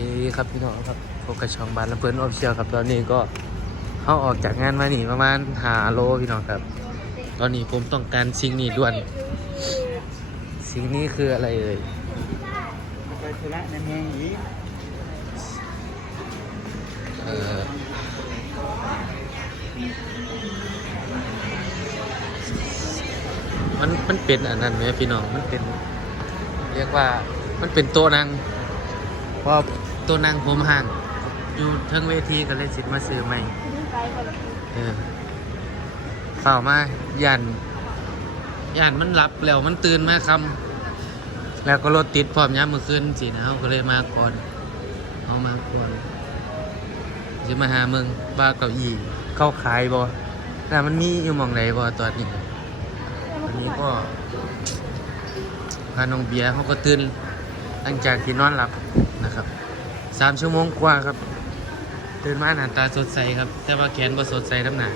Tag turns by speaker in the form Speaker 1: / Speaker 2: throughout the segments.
Speaker 1: ดีครับพี่น้องครับพบกับช่องบ้านลำเพื่อนออฟเชียลครับ ตอนนี้ก็เขาออกจากงานมาหนีประมาณหาโลพี่น้องครับ ตอนนี้ผมต้องการสิ่งนี้ด่วน สิ่งนี้คืออะไรเอ่ย
Speaker 2: ไปธุระในเมืองอีก
Speaker 1: เออมันมันเป็นอันนั้นไหมพี่น้องมันเป็น เรียกว่ามันเป็นโต๊ะนั่งเพราะ ต๊ะนั่งผมห่าง อยู่เทิงเวทีก็เลยสิทธิ์มาซื้อใหม่เออเฝ้ามายันยันมันรับแล้วมันตื่นมาคำแล้วก็รถติดพร้อมย้ำมือคืนสินะเขาก็เลยมาก่อนเอามาก่อนจะมาหาเมึงบ้าเก้าอี้เข้าขายบ่แต่มันมีอยู่มองไหนบ่ตอนนี้วันนี้ก็พาน้องเบียร์เขาก็ตื่นหลังจากที่นอนหลับนะครับ สามชั่วโมงกว่าครับตื่นมาหน้าตาสดใสครับ แต่ว่าแขนบ่สดใสน้ำหนัก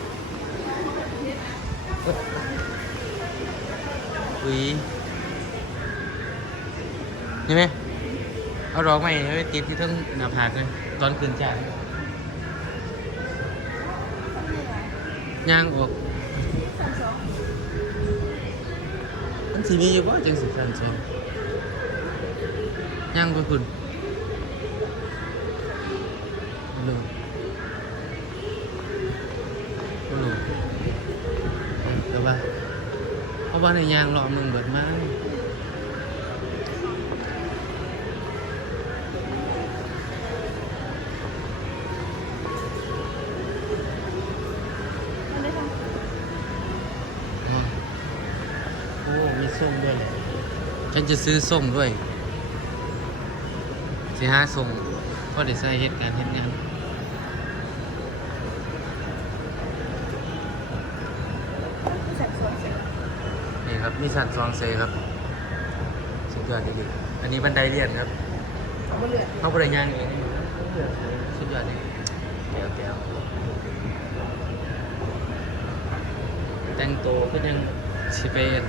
Speaker 1: อุ้ยนี่ไหมเอาดอกไม้ไว้ติดที่ทั้งหน้าผากเลยตอนคืนจานย่างออกมันสีมีอยู่บ่จังสิสันเชียวย่างไปคุณดู ก็รู้เดี๋ยวว่าเพราะ ว่าในยางรอมึงเบิดมากโอ้ มีส้มด้วยเลยฉันจะซื้อส้มด้วย สิห้าส้มก็ได้ใช้เหตุการณ์เหตุงาน นี่ครับ มีสันซองเซครับ สุดยอดดีๆอันนี้บันไดเลี่ยนครับเขาบริยางเองสุดยอดดีแก้วแก้วแต่งตัวก็ยังสิเป็น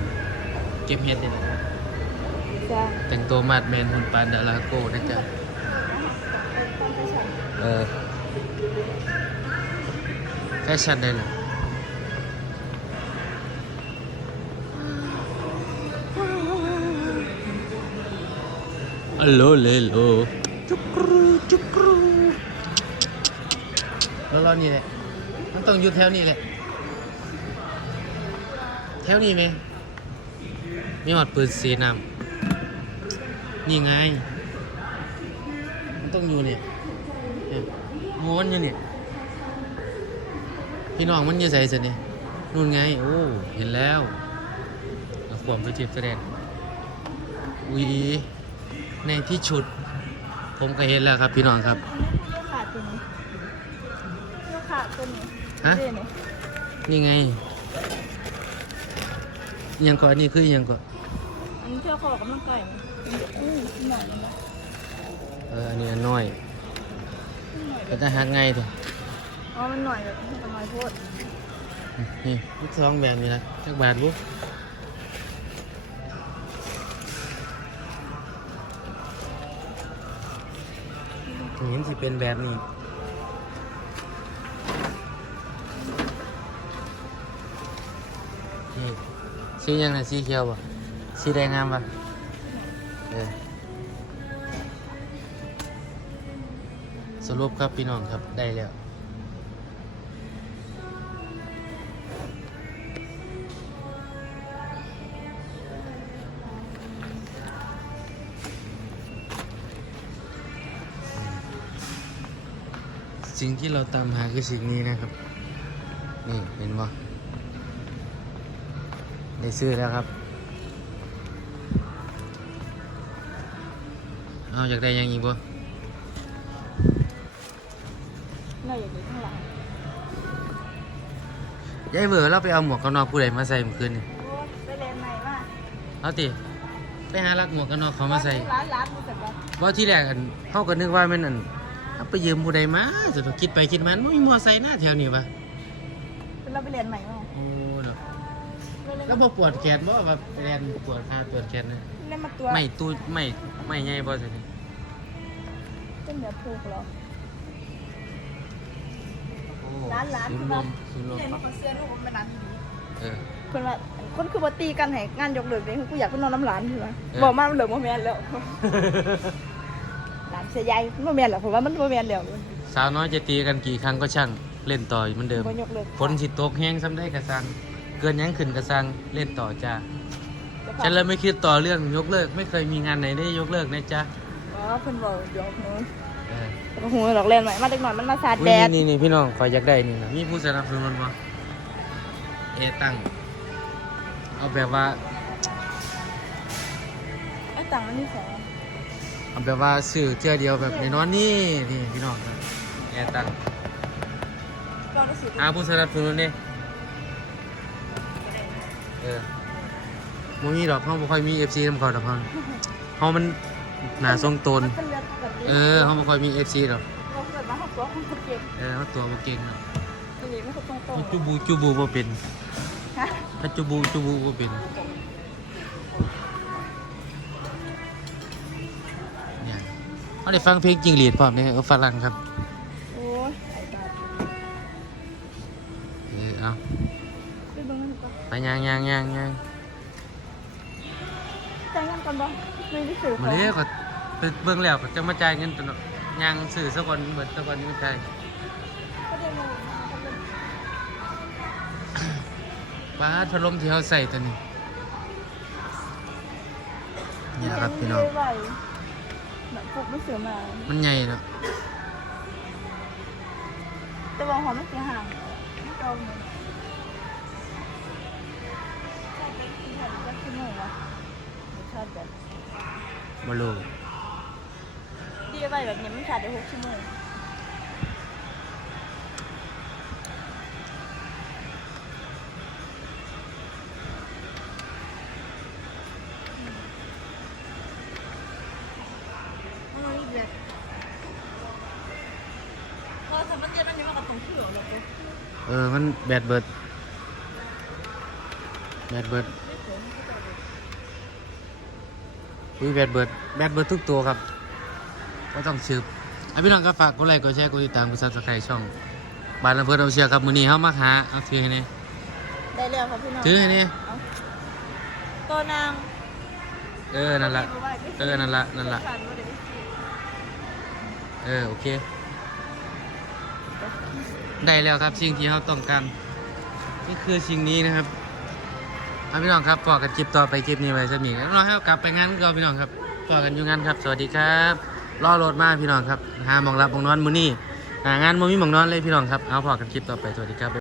Speaker 1: เก็บเห็ดนี่นะ
Speaker 3: จ้า
Speaker 1: แต่งตัวมาดแมนหุ่นปานดาราโก้นะจ๊ะเออแฟชั่นได้เลยฮั ลโลเลโลจุกรูจุกรูแล้วเรานี่แหละ มันต้องอยู่แถวนี้แหละ แถวนี้ไหมมีหอดปืนสีน้ำนี่ไง มันต้องอยู่เนี่ยม้วนอยู่เนี่ย พี่น้องมันอยู่ใส่สิเนี่ยนู่นไง โอ้ เห็นแล้ว ความไปจิบแสดงอุ้ย ในที่ชุด ผมก็เห็นแล้วครับพี่น้องครับ
Speaker 3: ลูกขาดตัวนี้ลูกขาดตัวนี้
Speaker 1: ฮะ
Speaker 3: เด่นนี่
Speaker 1: นี่ไงอิหยังก่อนอันนี้คืออิหยังก่อน
Speaker 3: อันนี้เที่ยวคอกำลังไก่อืมหน่อยนึงนะ
Speaker 1: เอออันนี้อันน้อยก็จะหักไงเถอะ
Speaker 3: อ๋อมันหน่อยแบบทำไมพูด
Speaker 1: นี่ลูกซองแบบนี้ละจักบาทบุ๊ เห็นสิเป็นแบบนี้นี่สียังไงสีเขียวป่ะสีแดงงามป่ะเออสรุปครับพี่น้องครับได้แล้ว สิ่งที่เราตามหาคือสิ่งนี้นะครับ นี่เห็นบ่ได้ซื้อแล้วครับ เอาอยากได้หยังอีกบ่
Speaker 3: น่าอยากอยู่ข้างหลัง
Speaker 1: ยายเบอร์เราไปเอาหมวกกันน็อกผู้ใดมาใส่เมื่อคืนนี่
Speaker 3: โอ้ไปเรียนใหม่มาก
Speaker 1: เอาติไปหาลักหมวกกันน็อกเขามาใส่
Speaker 3: ร้านร้านมือแต่ว่า
Speaker 1: เพราะที่แรกอันเขาก็นึกว่าแมันอัน เอาไปยืมผู้ใดมาสุดท้ายคิดไปคิดมาไม่มีมอไซค์หน้าแถวนี้ปะ
Speaker 3: เราไปเรียนใหม่มา
Speaker 1: โอ้เนาะ
Speaker 3: เราเล่น
Speaker 1: แล้วบ่ปวดแขนบ่แบบแรงปวดขาปวดแขนนะ
Speaker 3: เล่นมาตัว
Speaker 1: ไม่ตู้ไม่ไม่ใหญ่บ่สินี่
Speaker 3: เป็นแบบผูกเหรอ
Speaker 1: โอ้
Speaker 3: ร้านร้าน
Speaker 1: ศูนย์รวมศูนย์รวม
Speaker 3: เห็นมาเสื้อลูกมันร้านดี
Speaker 1: เออ
Speaker 3: เพิ่นว่าคนคือบ่ตีกันให้งานยกเลิกเด้กูอยากไปนอนน้ำร้านใช่ไหม
Speaker 1: เออ
Speaker 3: บอกมามันเหลือบ่แม่นแล้วร้าน เสียใหญ่บ่แม่นแล้วผมว่ามันบ่แม่นแล้ว
Speaker 1: สาวน้อยจะตีกันกี่ครั้งก็ช่างเล่นต่ออยู่เหมือนเดิม
Speaker 3: บ่ยกเลิก
Speaker 1: ฝนสิตกแห้งซ้ำได้กระสังเกินหยังขึ้นกระสังเล่นต่อจ้า
Speaker 3: แล้ว
Speaker 1: ฉันเลยไม่คิดต่อเรื่องยกเลิก ไม่เคยมีงานไหนได้ยกเลิกนะจ๊ะ
Speaker 3: อ๋อเพิ่นบอกเดี๋ยวหนู
Speaker 1: เออ
Speaker 3: โอ้โหดอกเล่นใหม่มาเด็กหน่อยมันมาสาด
Speaker 1: อุ๊
Speaker 3: แด
Speaker 1: ย
Speaker 3: ด
Speaker 1: นี่นี่พี่น้องคอยอยากได้นี่นะมีผู้สนับสนุนบ่เอตั้งเอาแบบว่า
Speaker 3: ไอ้ตังค์มันนี่แสน
Speaker 1: เอาแบบว่าซื้อเที่ยวเดียวแบบในนอนนี่นี่พี่น้องครับเอตั้ง
Speaker 3: ก็รู้สึก
Speaker 1: หาผู้สนับสนุนนี่เออบ่มีดอกเฮาบ่ค่อยมี FC นำเขาดอกเฮาเฮามันหน้าทรงตน
Speaker 3: มันเป็นเลือดปกติ
Speaker 1: เออเฮาบ่ค่อยมี FC ดอก
Speaker 3: เราเกิดมาหกตัวคนเก่ง
Speaker 1: เออเขาตัวบ่เก่งเนาะ
Speaker 3: ทีนี้ไม่ค่อยตรงตรง
Speaker 1: จูบูจูบูบ่เป็น
Speaker 3: ฮะ
Speaker 1: ถ้าจูบูจูบูบ่เป็น เขาได้ฟังเพลงจิงหรีดพร้อมเนี่ยเออฝรั่งครับ
Speaker 3: โอ้ยไอ้บ้า
Speaker 1: เออเอา
Speaker 3: ไปเบิ่งมันก่อน
Speaker 1: ไปย่างย่างย่างย่าง
Speaker 3: จ่ายเงินก่อนบ่ไม่ได้ซื้อข
Speaker 1: มา
Speaker 3: อง
Speaker 1: เด้อก็ไปเบิ่งแล้วก็จะมาจ่ายเงินตัวเนาะย่างซื้อซะก่อนเบิดซะก่อนนี่ไม่ใช่
Speaker 3: ก็ได้มาเขาเป็น
Speaker 1: บ้าพัดลมที่เขาใส่ตัวนี้นี่แหละครับพี่น้อง
Speaker 3: ไหว หนังปลุกไม่เสือมา
Speaker 1: มันใหญ่เนาะ
Speaker 3: แต่ว่าหอมไม่เสียห่างเก่าเลยใช่เป็นที่ไหนจะขึ้นหน่อยวะรสชาติแบบ
Speaker 1: บ่รู้
Speaker 3: ดีไปแบบนี้มันขาดได้หกชั่วโมง ออมัน
Speaker 1: แบตเบิด แบตเบิด
Speaker 3: ไม่เคยไม่เคยเลย
Speaker 1: อุ้ยแบตเบิด แบตเบิดทุกตัวครับก็ต้องสืบอะพี่น้องก็ฝากกดไลค์กดแชร์กดติดตามกดซับสไครต์ช่องบ้านลำเพิ่นเอาเชียร์ครับ มื้อนี้เฮามาหาเอาถือให้นี่
Speaker 3: ได้แล้วครับพี่น้อง
Speaker 1: ถือให้นี่
Speaker 3: เอาตัวนาง
Speaker 1: เออ นั่นละเออ นั่นละนั่นละเออ โอเค ได้แล้วครับสิ่งที่เราต้องการนี่คือสิ่งนี้นะครับเอาพี่น้องครับปอกันคลิปต่อไปคลิปนี้ไว้จะมีแล้วเราให้เรากลับไปงานก็พี่น้องครับปอกันอยู่งานครับ สวัสดีครับรอรถมาพี่น้องครับหามองรับมองนอนมือนี่งานมือมีมองนอนเลยพี่น้องครับเอาพอกันคลิปต่อไปสวัสดีครับ